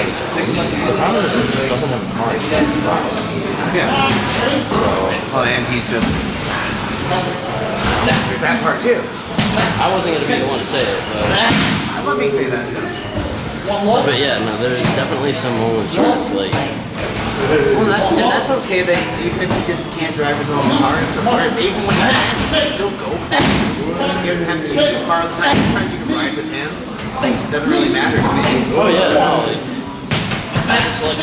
The problem is he just doesn't have smart. Yeah. So, oh, and he's just that part too. I wasn't gonna be the one to say it, but Let me say that too. yeah, no, there's definitely some moments where it's like, Well, that's okay. That even if he just can't drive his own car, it's important. Even when he can, he can still go. He doesn't have to use the car all the time. Sometimes you can ride with him. It doesn't really matter to me. oh yeah, no, it's like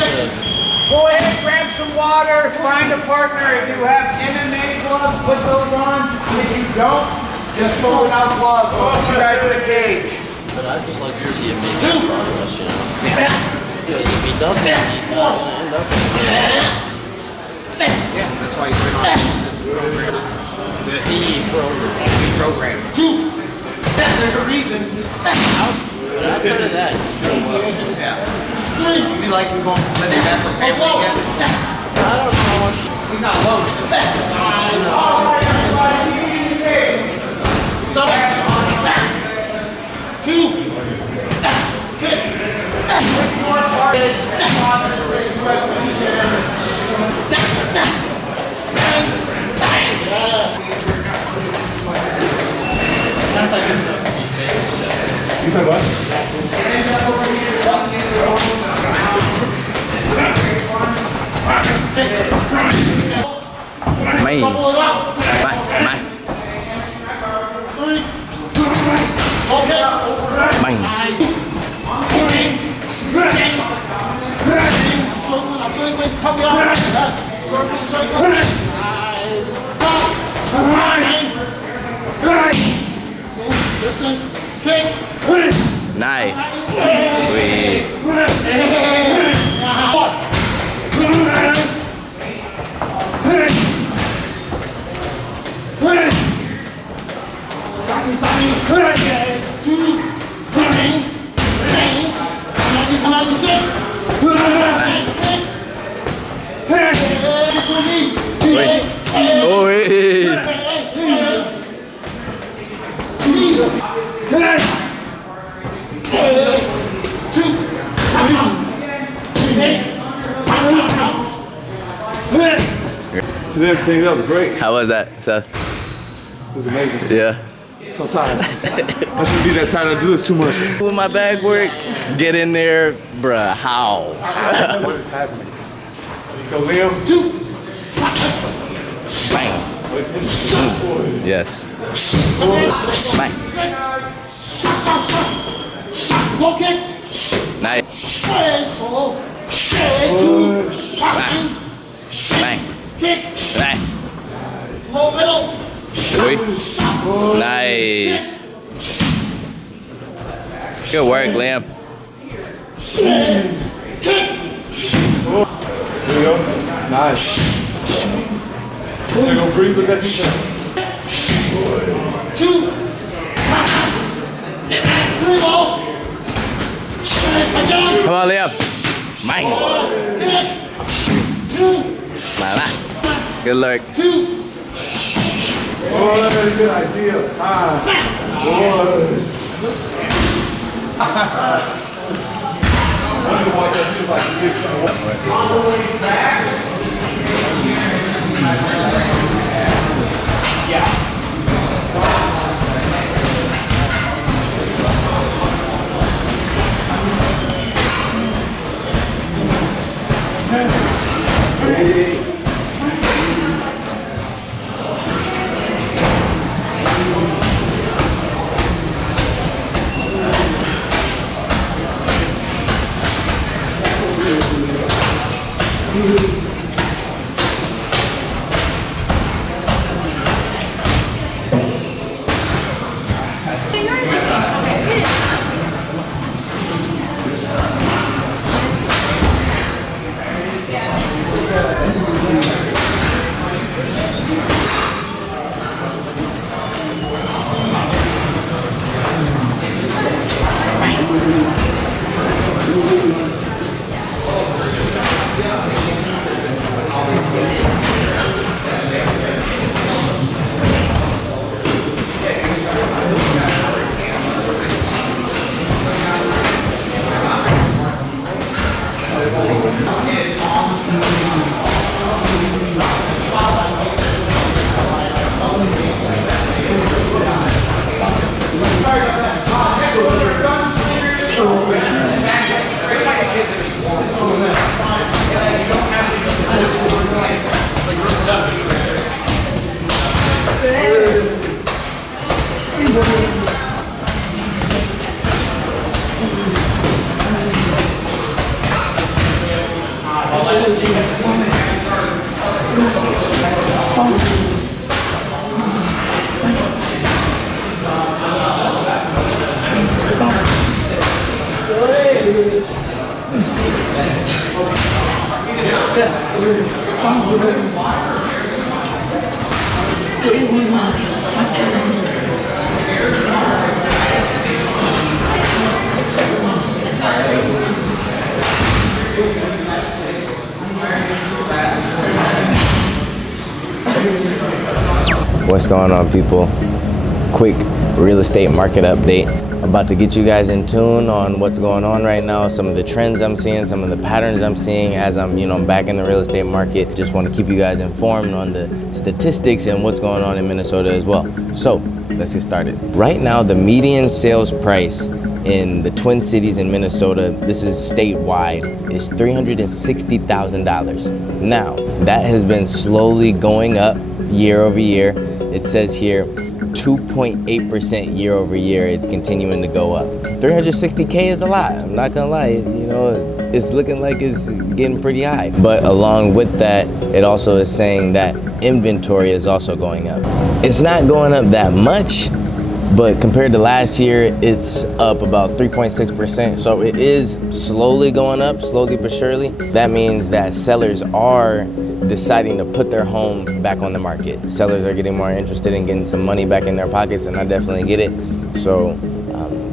Go ahead, grab some water, find a partner. If you have MMA gloves, put those on. If you don't, just pull it out gloves. You guys in the cage. but I just like to see him make that progress, you know. Because if he doesn't, he's not gonna end up. Yeah, that's why he's been on this program. The program. There's a reason. But outside of that, he's doing well. Yeah. You feel like you're going to let him back for family again? I don't know how much. He's not alone. That's like it's a You said what? Mày. Nice. That was great. How was that, Seth? It was amazing. Yeah. So tired. I shouldn't be that tired. I do this too much. With my bag work, get in there, bruh. How? What is happening? Let's go, Liam. Bang. Yes. Bang. Nice. Bang. Bang. Nice. Good work, Liam. There you go. Nice. There you go, breathe with that defense. Come on, Liam. Bang. Good luck. Oh, that's a good idea. I'm gonna watch that just like 6 all the way back. What's going on, people? Quick real estate market update. About to get you guys in tune on what's going on right now, some of the trends I'm seeing, some of the patterns I'm seeing as I'm back in the real estate market. Just want to keep you guys informed on the statistics and what's going on in Minnesota as well. So let's get started. Right now, the median sales price in the Twin Cities in Minnesota, this is statewide, is $360,000. Now, that has been slowly going up year over year. It says here 2.8% year over year. It's continuing to go up. 360K is a lot. I'm not gonna lie. It's looking like it's getting pretty high. But along with that, it also is saying that inventory is also going up. It's not going up that much, but compared to last year, it's up about 3.6%. So it is slowly going up, slowly but surely. That means that sellers are deciding to put their home back on the market. Sellers are getting more interested in getting some money back in their pockets, and I definitely get it. So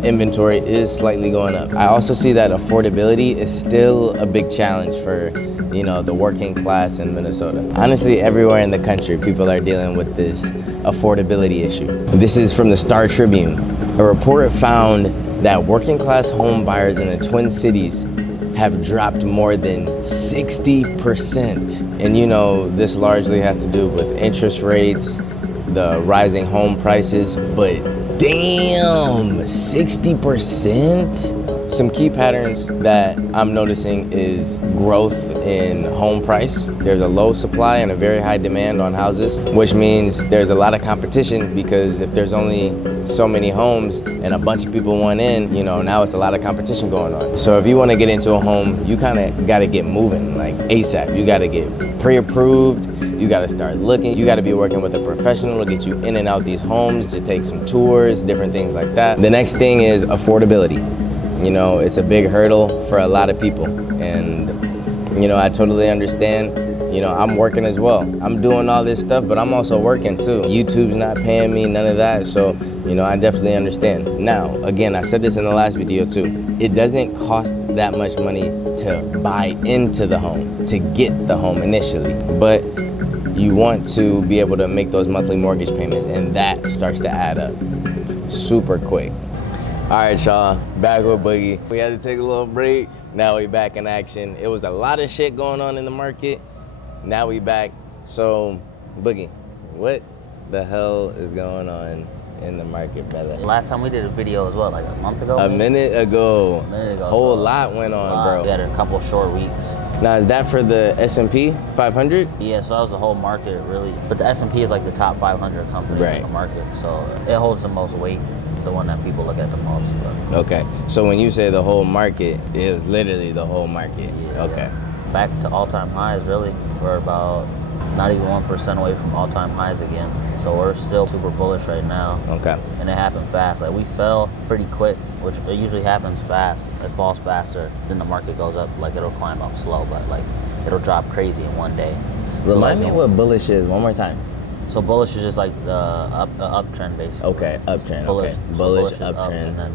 inventory is slightly going up. I also see that affordability is still a big challenge for the working class in Minnesota. Honestly, everywhere in the country, people are dealing with this affordability issue. This is from the Star Tribune. A report found that working class home buyers in the Twin Cities have dropped more than 60%. And this largely has to do with interest rates, the rising home prices, but damn, 60%? Some key patterns that I'm noticing is growth in home price. There's a low supply and a very high demand on houses, which means there's a lot of competition, because if there's only so many homes and a bunch of people want in, now it's a lot of competition going on. So if you want to get into a home, you kind of got to get moving like ASAP. You got to get pre-approved. You got to start looking. You got to be working with a professional to get you in and out these homes, to take some tours, different things like that. The next thing is affordability. It's a big hurdle for a lot of people, and I totally understand. I'm working as well. I'm doing all this stuff, but I'm also working too. YouTube's not paying me, none of that, so I definitely understand. Now, again, I said this in the last video too. It doesn't cost that much money to buy into the home, to get the home initially, but you want to be able to make those monthly mortgage payments, and that starts to add up super quick. All right, y'all, back with Boogie. We had to take a little break. Now we back in action. It was a lot of shit going on in the market. Now we back. So, Boogie, what the hell is going on in the market, brother? Last time we did a video as well, like a month ago? A minute ago. Whole lot went on, bro. We had a couple short weeks. Now, is that for the S&P 500? Yeah, so that was the whole market, really. But the S&P is like the top 500 companies in the market, so it holds the most weight, the one that people look at the most. But. Okay, so when you say the whole market, it was literally the whole market. Yeah, okay. Back to all-time highs, really. We're about not even 1% away from all-time highs again. So we're still super bullish right now. Okay. And it happened fast. Like, we fell pretty quick, which it usually happens fast. It falls faster, then the market goes up. Like, it'll climb up slow, but like it'll drop crazy in one day. Remind me what bullish is one more time. So bullish is just like the uptrend, basically. Okay, uptrend. Bullish. Okay, So bullish is up, uptrend. and then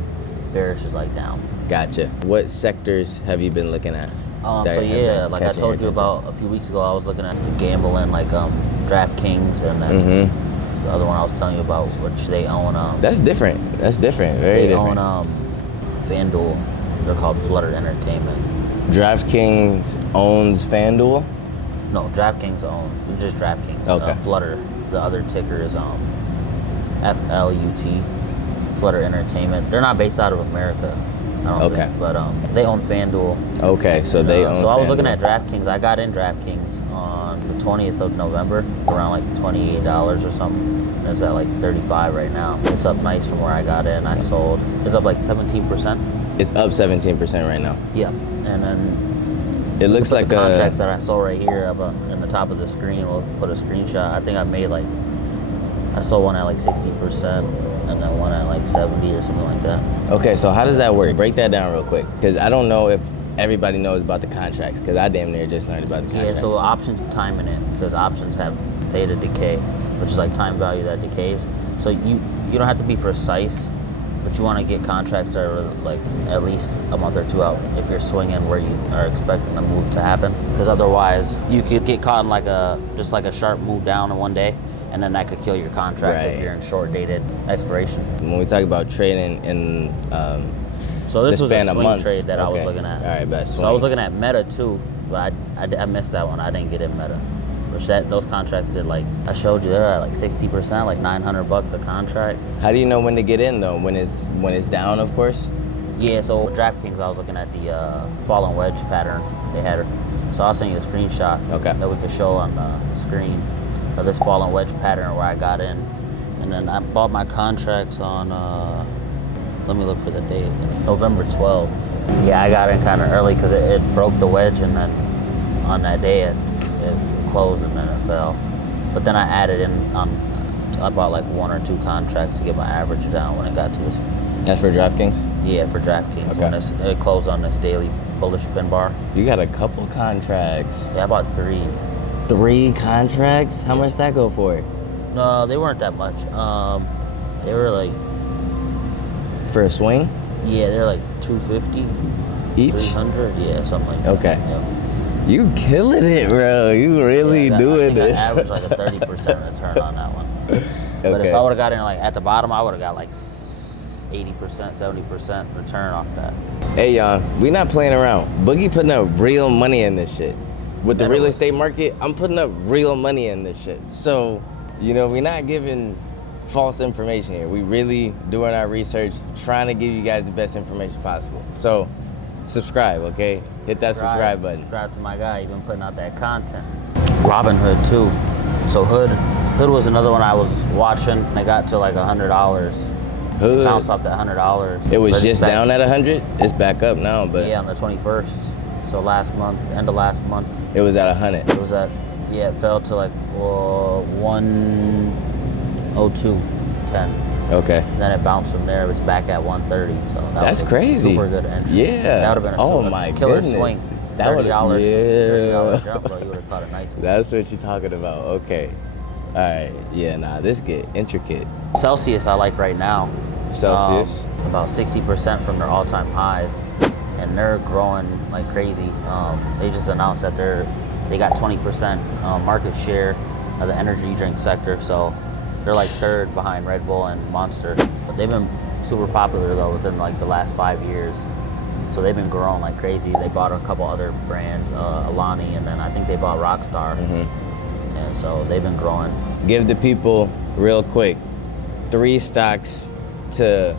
bearish is like down. Gotcha. What sectors have you been looking at? So yeah, like I told you about a few weeks ago, I was looking at the gambling, like DraftKings, and then the other one I was telling you about, which they own. That's different. That's different. Very different. They own FanDuel. They're called Flutter Entertainment. DraftKings owns FanDuel? No, DraftKings owns just DraftKings. Okay. Flutter. The other ticker is FLUT. Flutter Entertainment. They're not based out of America. I don't Okay. think, but they own FanDuel. Okay, so they own So I was looking FanDuel. at DraftKings. I got in DraftKings on the 20th of November, around like $28 or something. It's at like 35 right now. It's up nice from where I got in. I sold. It's up like 17%. It's up 17% right now. Yep. And then It looks like the contracts that I sold right here up in the top of the screen. We'll put a screenshot. I think I made like, I sold one at like 60% and then one at like 70 or something like that. Okay, so how does that work? Break that down real quick, because I don't know if everybody knows about the contracts, because I damn near just learned about the Yeah, contracts. so options timing it, because options have theta decay, which is like time value that decays. So you don't have to be precise, but you want to get contracts that are like at least a month or two out if you're swinging where you are expecting the move to happen. Because otherwise, you could get caught in like just like a sharp move down in one day, and then that could kill your contract if Right. you're in short dated expiration. When we talk about trading in So this the was a span of swing months. trade that I was Okay. looking at. All right, bet. So I was Swings. looking at Meta too, but I missed that one. I didn't get in Meta. Which those contracts did like, I showed you, they're at like 60%, like $900 a contract. How do you know when to get in though? When it's down, of course. Yeah, so DraftKings, I was looking at the fallen wedge pattern they had. So I'll send you a screenshot Okay. that we could show on the screen of this fallen wedge pattern where I got in. And then I bought my contracts on, let me look for the date, November 12th. Yeah, I got in kind of early because it broke the wedge, and then on that day it closed and then it fell. But then I added in I bought like one or two contracts to get my average down when it got to this. That's for DraftKings. Yeah, for DraftKings, Okay. when it closed on this daily bullish pin bar. You got a couple contracts. Yeah, I bought 3. 3 contracts? How much that go for? No, they weren't that much. They were like, For a swing? yeah, they're like 250, Each? 300, yeah, something like that. Okay. Yeah. You killing it, bro. You really Yeah, doing I it. averaged like a 30% return on that one. But Okay. if I would have got in like at the bottom, I would have got like 80%, 70% return off that. Hey, y'all, we not playing around. Boogie putting up real money in this shit. With the Better real way. estate market, I'm putting up real money in this shit. So, we're not giving false information here. We really doing our research, trying to give you guys the best information possible. So, subscribe, okay? Hit that subscribe button. Subscribe to my guy. He's been putting out that content. Robinhood too. So Hood was another one I was watching. I got to like $100. Hood. Bounced off that $100. It was But it's just back- down at 100. It's back up now, but Yeah, on the 21st. So last month, end of last month, it was at 100. it was at, yeah, it fell to like 102.10. Okay. Then it bounced from there. It's back at 130. So that That's was a crazy. super good entry. Yeah. That would have been a Oh super my killer goodness. swing. That would've- $30 yeah. jump, bro. You would have caught a nice one. That's what you're talking about. Okay. All right. Yeah, nah, this get intricate. Celsius I like right now. Celsius. About 60% from their all-time highs, and they're growing like crazy. They just announced that they got 20% market share of the energy drink sector, so they're like 3rd behind Red Bull and Monster. But they've been super popular though within like the last 5 years, so they've been growing like crazy. They bought a couple other brands, Alani, and then I think they bought Rockstar, and so they've been growing. Give the people real quick 3 stocks to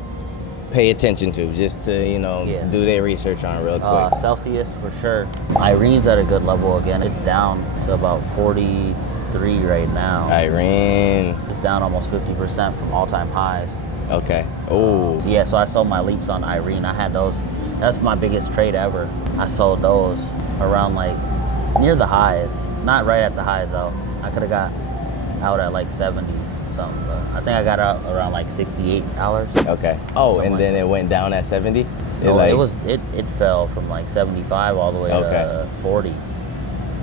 pay attention to, just to Yeah. do their research on real quick. Celsius for sure. Irene's at a good level again. It's down to about 43 right now. Irene. It's down almost 50% from all-time highs. Okay. Oh. So yeah, so I sold my leaps on Irene. I had those. That's my biggest trade ever. I sold those around like near the highs. Not right at the highs though. I could have got out at like 70 something, but I think I got out around like $68. Okay. Oh, Something and then it went down at 70. No, it fell from like 75 all the way to 40.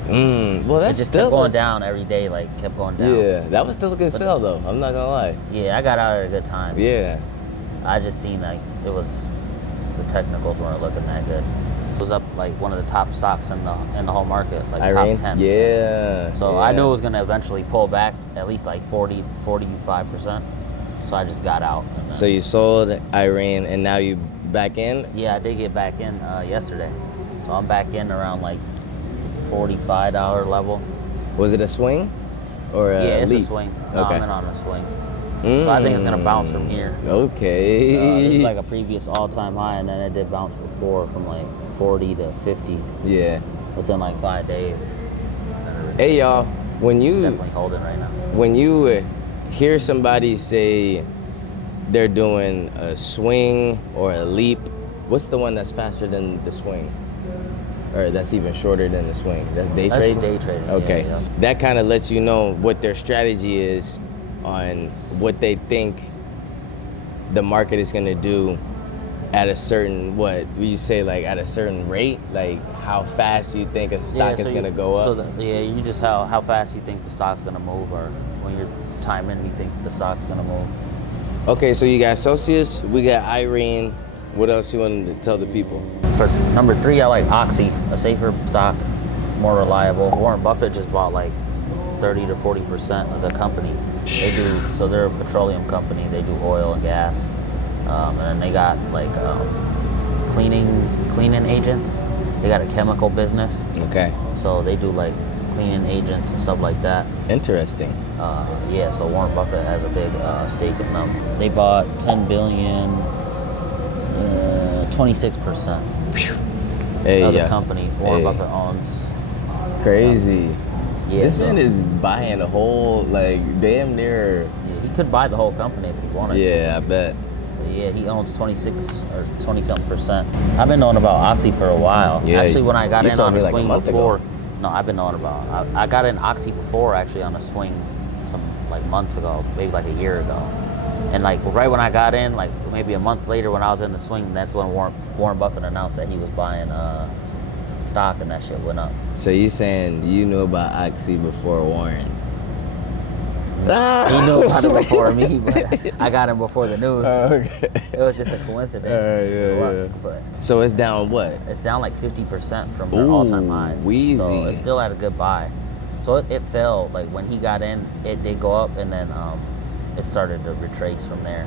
Well, It that's just still kept going down every day, like kept going down. Yeah, that was still a good sell though. I'm not gonna lie. Yeah, I got out at a good time. Yeah. I just seen like the technicals weren't looking that good. It was up like one of the top stocks in the whole market, like Irene. top 10. Yeah. So I knew it was gonna eventually pull back at least like 45%. So I just got out. And, So you sold Irene, and now you back in. yeah, I did get back in yesterday. So I'm back in around like the $45 level. Was it a swing, or a Yeah, it's leap? a swing. No, Okay. I'm in on a swing. So I think it's gonna bounce from here. Okay. This is like a previous all-time high, and then it did bounce before from like 40 to 50 Yeah. within like 5 days. Hey y'all, when you Definitely holding right now. when you hear somebody say they're doing a swing or a leap, what's the one that's faster than the swing? Or that's even shorter than the swing? That's day That's trading? day trading, Okay. yeah. That kind of lets you know what their strategy is on what they think the market is going to do at a certain, what you say, like at a certain rate, like how fast you think a stock is going to go up. So you just how fast you think the stock's gonna move, or when you're timing, you think the stock's gonna move. Okay, so you got Celsius, we got Irene. What else you want to tell the people? For number 3, I like Oxy, a safer stock, more reliable. Warren Buffett just bought like 30 to 40% of the company. So they're a petroleum company. They do oil and gas, and then they got like cleaning agents. They got a chemical business, Okay, so they do like cleaning agents and stuff like that. interesting. Yeah, so Warren Buffett has a big stake in them. They bought 10 billion, 26% Hey, of the yeah. company Warren Hey. Buffett owns. Crazy. Yeah, This so- man is buying a whole, like, damn near. Yeah, he could buy the whole company if he wanted to. Yeah, I bet. But yeah, he owns 26 or 20-something%. I've been knowing about Oxy for a while. Yeah, Actually, when I got you in told on me the like a swing month ago. before, no, I've been knowing about. I got in Oxy before actually on a swing, some like months ago, maybe like a year ago. And like right when I got in, like maybe a month later when I was in the swing, that's when Warren Buffett announced that he was buying stock, and that shit went up. So you saying you knew about Oxy before Warren? He knew about it before me, but I got him before the news. Okay. It was just a coincidence. Just a luck, but So it's down what? it's down like 50% from their Ooh, all-time highs. wheezy. So it's still at a good buy. So it fell, like when he got in, it did go up, and then it started to retrace from there.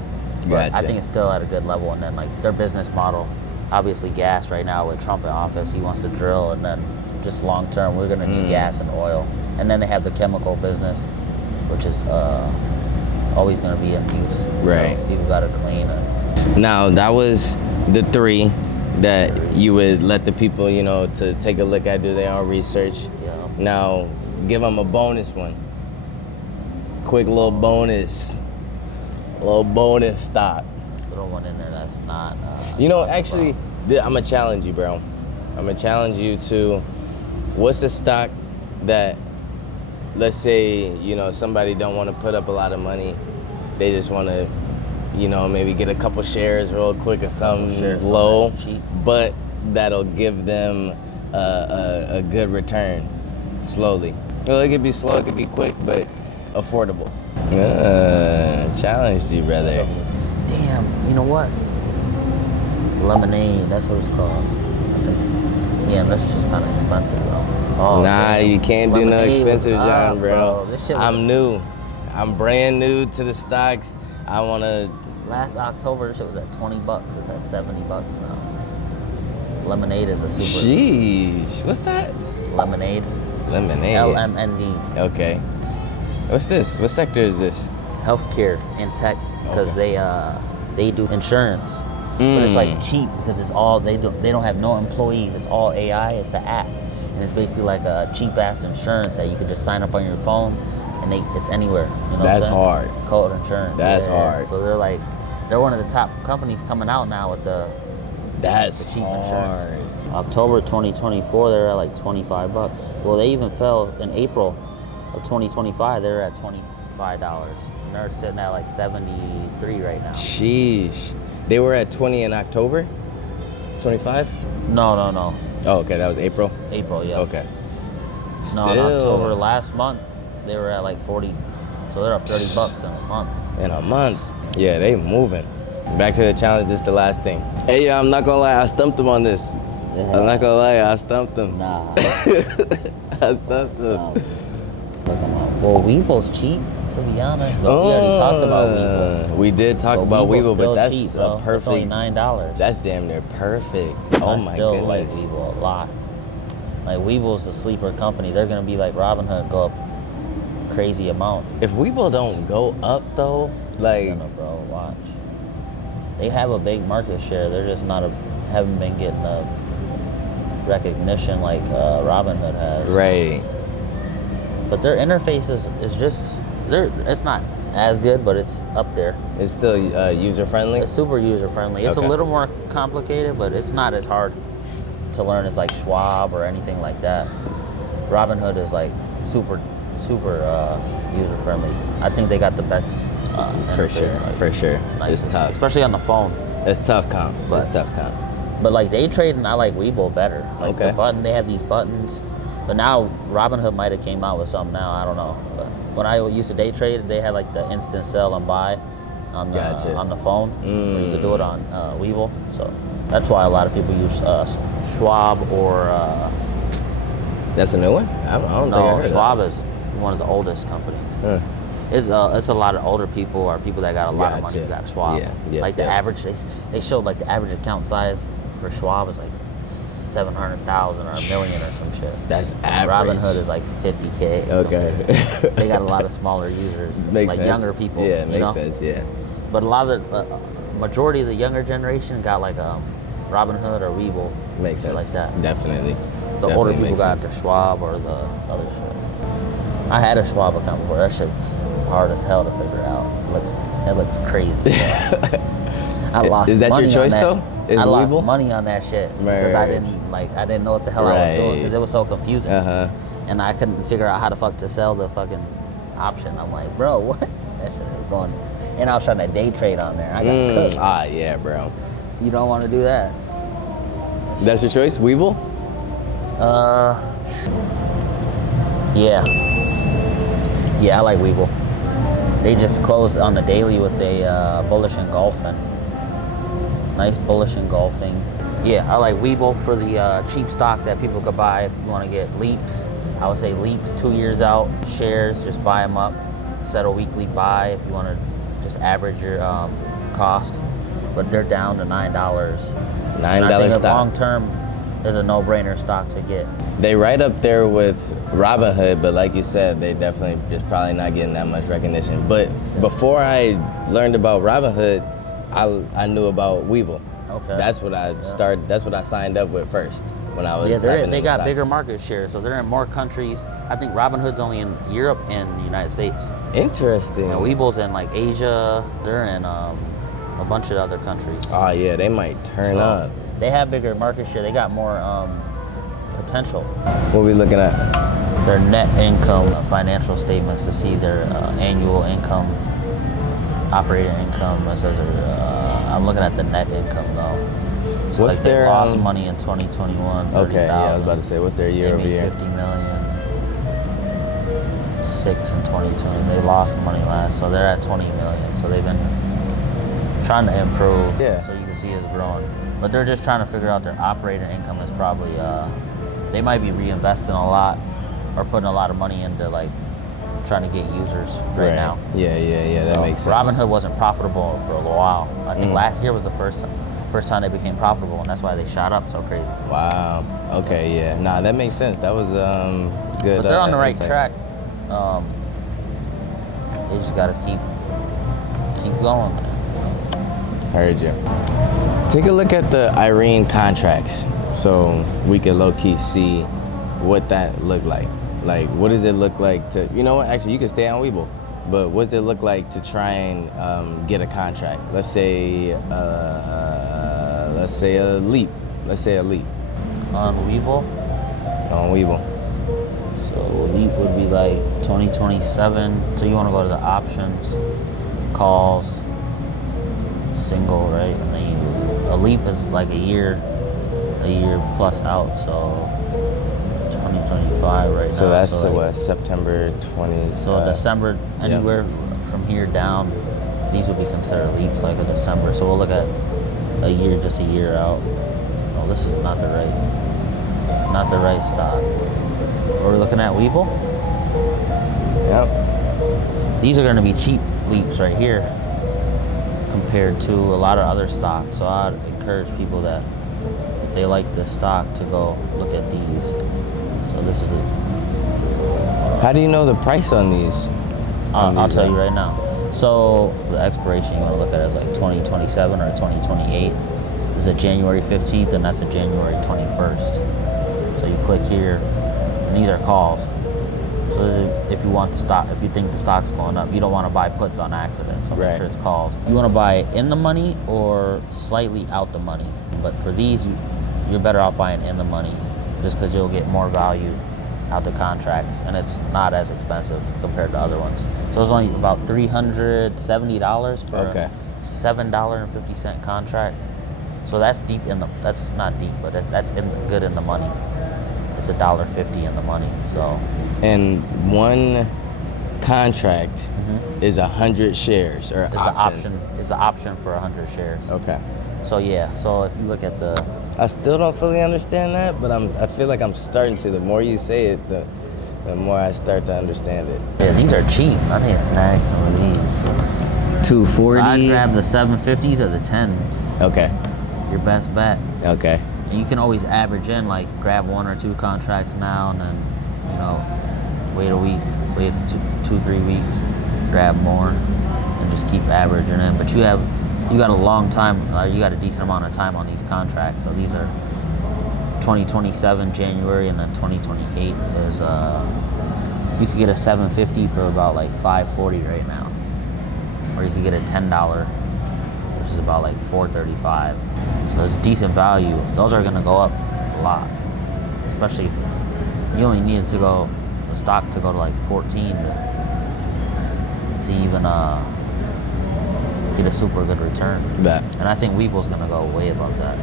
But I Gotcha. think it's still at a good level, and then like their business model, obviously gas right now with Trump in office, he wants to drill, and then just long term, we're gonna need gas and oil. And then they have the chemical business, which is always gonna be in use. Right. People gotta clean it. Now, that was the 3 that you would let the people, to take a look at, do their own research. Yeah. Now, give them a bonus one. Quick little bonus. Little bonus stock. Let's throw one in there that's not. Actually, I'm going to challenge you, bro. I'm going to challenge you to, what's a stock that, let's say, somebody don't want to put up a lot of money. They just want to, maybe get a couple shares real quick or something shares, low, something cheap. but that'll give them a good return slowly. Well, it could be slow, it could be quick, but affordable. Challenged you, brother. Damn, you know what? Lemonade, that's what it's called. I think. Yeah, that's just kind of expensive, though. Oh, Nah, damn. you can't do no Lemonade was expensive, John, up, bro. This shit was I'm new. I'm brand new to the stocks. I want to. last October, this shit was at $20. It's at $70 now. Lemonade is a super. Sheesh. What's that? Lemonade. Lemonade. LMND. Okay. What's this? What sector is this? Healthcare and tech, because Okay. they do insurance. But it's like cheap because it's all they don't have no employees. It's all AI. It's an app, and it's basically like a cheap ass insurance that you can just sign up on your phone, and it's anywhere. You know That's what I'm saying? hard. Code insurance. That's Yeah. hard. So they're one of the top companies coming out now with the That's cheap hard. insurance. October 2024, they were at like $25. Well, they even fell in April of 2025. They were at $25, and they're sitting at like 73 right now. Sheesh. They were at 20 in October? 25? No. Oh, okay. That was April? April, yeah. Okay. No, in October last month, they were at like 40. So they're up $30 in a month. In a month. Yeah, they moving. Back to the challenge. This is the last thing. Hey, I'm not gonna lie. I stumped him on this. I'm not gonna lie. I stumped him. Nah. I stumped him. Well, Weeble's cheap, to be honest. But we already talked about Weeble. We did talk about Weeble, but still that's cheap, bro. a It's perfect. only $9. That's damn near perfect. I Oh my still like goodness. Weeble a lot. Like Weeble's a sleeper company. They're gonna be like Robinhood, go up crazy amount. If Weeble don't go up though, Like, gonna, bro, watch. They have a big market share. They're just haven't been getting the recognition like Robinhood has. right. But their interface is just it's not as good, but it's up there. It's still user friendly. It's super user friendly. It's Okay. a little more complicated, but it's not as hard to learn as like Schwab or anything like that. Robinhood is like super user friendly. I think they got the best For interface, sure. like, For sure. nicest, It's tough. especially on the phone. It's tough comp. But- It's tough comp. But like day trading, I like Webull better. Like Okay. the button, they have these buttons. But now Robinhood might have came out with something now. I don't know. But when I used to day trade, they had like the instant sell and buy on the Gotcha. on the phone. You could do it on Webull. So that's why a lot of people use Schwab or That's a new one? I don't think I no. heard Schwab of is one of the oldest companies. that. It's a lot of older people or people that got a lot of money Gotcha. who got Schwab. Yeah, Like the yeah. average, they showed like the average account size for Schwab is like 700,000 or $1 million or some shit. That's average. Robinhood is like 50K. Okay. They got a lot of smaller users, Makes like sense. younger people. Yeah, you makes know? sense. Yeah. But a lot of the majority of the younger generation got like Robinhood or Webull, Makes shit sense. like that. Definitely. The older people makes got sense. the Schwab or the other shit. I had a Schwab account before. That shit's hard as hell to figure out. It looks crazy. I lost Is that money your choice on that. though? Is I lost Webull? money on that shit because I didn't know what the hell I was doing because it was so confusing. And I couldn't figure out how the fuck to sell the fucking option. I'm like, bro, what? That shit is going. And I was trying to day trade on there. I got cooked. Yeah, bro. You don't want to do that. That's your choice, Webull? Yeah. Yeah, I like Webull. They just closed on the daily with a bullish engulfing. Nice bullish engulfing. Yeah, I like Webull for the cheap stock that people could buy if you want to get leaps. I would say leaps 2 years out. Shares, just buy them up. Set a weekly buy if you want to just average your cost. But they're down to $9. And I think stock. long term is a no-brainer stock to get. They right up there with Robinhood, but like you said, they definitely just probably not getting that much recognition. But before I learned about Robinhood, I knew about Webull. Okay. That's what I started. That's what I signed up with first when I was. Yeah, typing they in got stocks. bigger market share, so they're in more countries. I think Robinhood's only in Europe and the United States. Interesting. And Webull's in like Asia. They're in a bunch of other countries. Oh yeah, they might turn up. They have bigger market share. They got more potential. What we looking at? Their net income financial statements to see their annual income, operating income. It says I'm looking at the net income though. So What's like their they lost money in 2021. Okay, yeah, I was about to say, what's their year over year? 50 million. 6 in 2020. They lost money last, so they're at 20 million. So they've been trying to improve. Yeah. So you can see it's growing, but they're just trying to figure out their operating income is probably. They might be reinvesting a lot or putting a lot of money into like trying to get users right now. Yeah, that So makes sense. Robinhood wasn't profitable for a little while. I think last year was the first time they became profitable, and that's why they shot up so crazy. Wow. Okay, yeah. Nah, that makes sense. That was good. But they're on the right insight. track. They just gotta keep going, man. Heard you. Take a look at the Irene contracts so we can low-key see what that looked like. Like, what does it look like to, you know what, actually, you can stay on Webull, but what does it look like to try and get a contract? Let's say a leap. Let's say a leap On Webull, on Webull. so leap would be like 2027. So you want to go to the options, calls, single, right? And then a leap is like a year plus out. So 2025 right now. So that's so like, September 20. So December, anywhere from here down, these would be considered leaps, like a December. So we'll look at a year, just a year out. Oh, this is not the right stock. We're looking at Webull. Yep. These are going to be cheap leaps right here compared to a lot of other stocks. So I'd encourage people that if they like this stock to go look at these. So this is it. How do you know the price on these? I'll tell you right now. So the expiration you want to look at is like 2027 or 2028. This is a January 15th, and that's a January 21st. So you click here, and these are calls. So this is if you want the stock, if you think the stock's going up, you don't want to buy puts on accident. So make sure it's calls. You want to buy in the money or slightly out the money. But for these, you're better off buying in the money, just because you'll get more value out the contracts, and it's not as expensive compared to other ones. So it's only about $370 for a $7.50 contract. So that's deep in the, that's not deep, but that's good in the money. It's $1.50 in the money. So, and one contract is 100 shares or options. Is the option for 100 shares. Okay. So yeah, so if you look at the, I still don't fully understand that, but I feel like I'm starting to. The more you say it, the more I start to understand it. Yeah, these are cheap. I need to snag some of these. 240. So I'd grab the 750s or the 10s. Okay. Your best bet. Okay. And you can always average in, like grab 1 or 2 contracts now, and then, you know, wait a week, wait 2-3 weeks, grab more, and just keep averaging in. But you got a long time, you got a decent amount of time on these contracts. So these are 2027 January, and then 2028 is, you could get a 750 for about like $5.40 right now. Or you could get a $10, which is about like $4.35. So it's decent value. Those are gonna go up a lot, especially if you only need the stock to go to like 14 to even get a super good return. Bet. And I think Weeble's gonna go way above that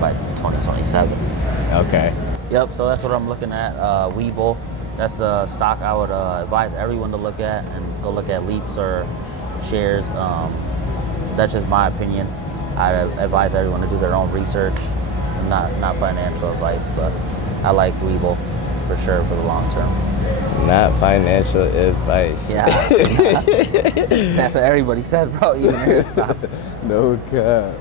by 2027. Okay. Yep, so that's what I'm looking at, Weeble. That's the stock I would advise everyone to look at, and go look at Leaps or shares. That's just my opinion. I advise everyone to do their own research, not financial advice, but I like Weeble for sure for the long term. Not financial advice. Yeah. That's what everybody says, bro, even your stock. No cap.